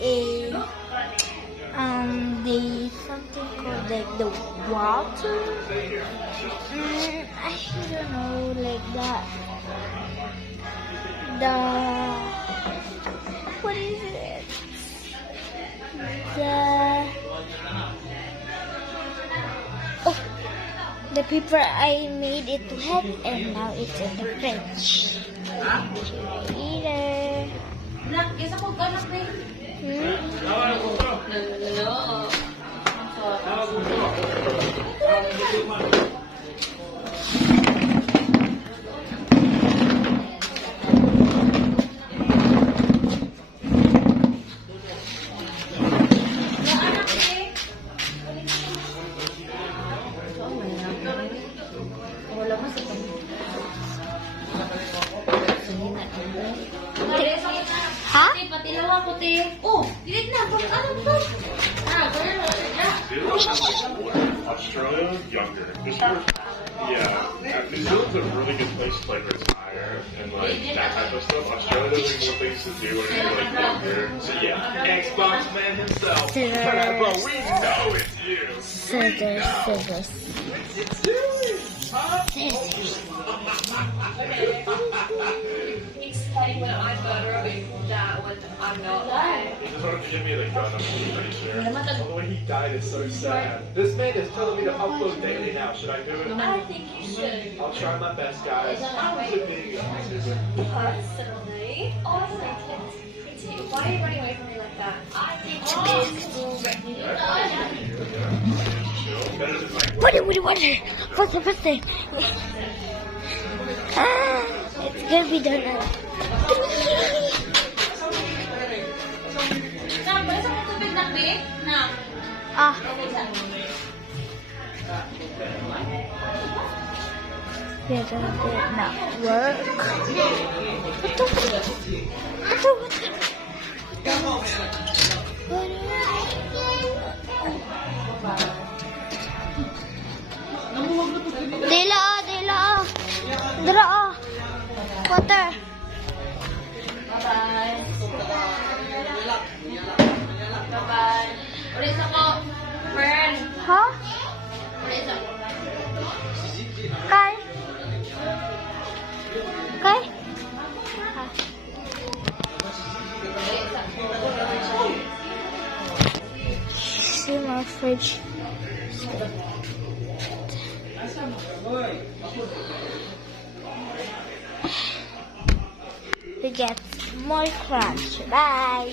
a the something called like the water. I don't know, like that. The what is it? The paper I made it wet and now it's in the fridge. Later. Ha? Oh, dilit na. Ano to? Australia, younger. New Zealand's a really good place to like retire and like that type of stuff. Australia has more things to do when you're like younger. So yeah, Xbox man himself. Bro, we know it's you. Scissors. Explain when I'm murdering that when I'm not. He just wanted to give me like gun. I'm pretty sure. The way he died is so sad. This man is telling me to upload daily now. Should I do it? I think you should. I'll try my best, guys. Personally, why are you running away from me like that? I think will wreck you. What? First thing. It's gonna be done now. Nak, boleh sama tubig nak, babe? Nak. Yeah, that did not work. Dila. Dra. Water. Bye-bye. Bye-bye. Ulit ako. Fern. Ha? Ulit ako. Kai? See my fridge. We get more crunch. Bye.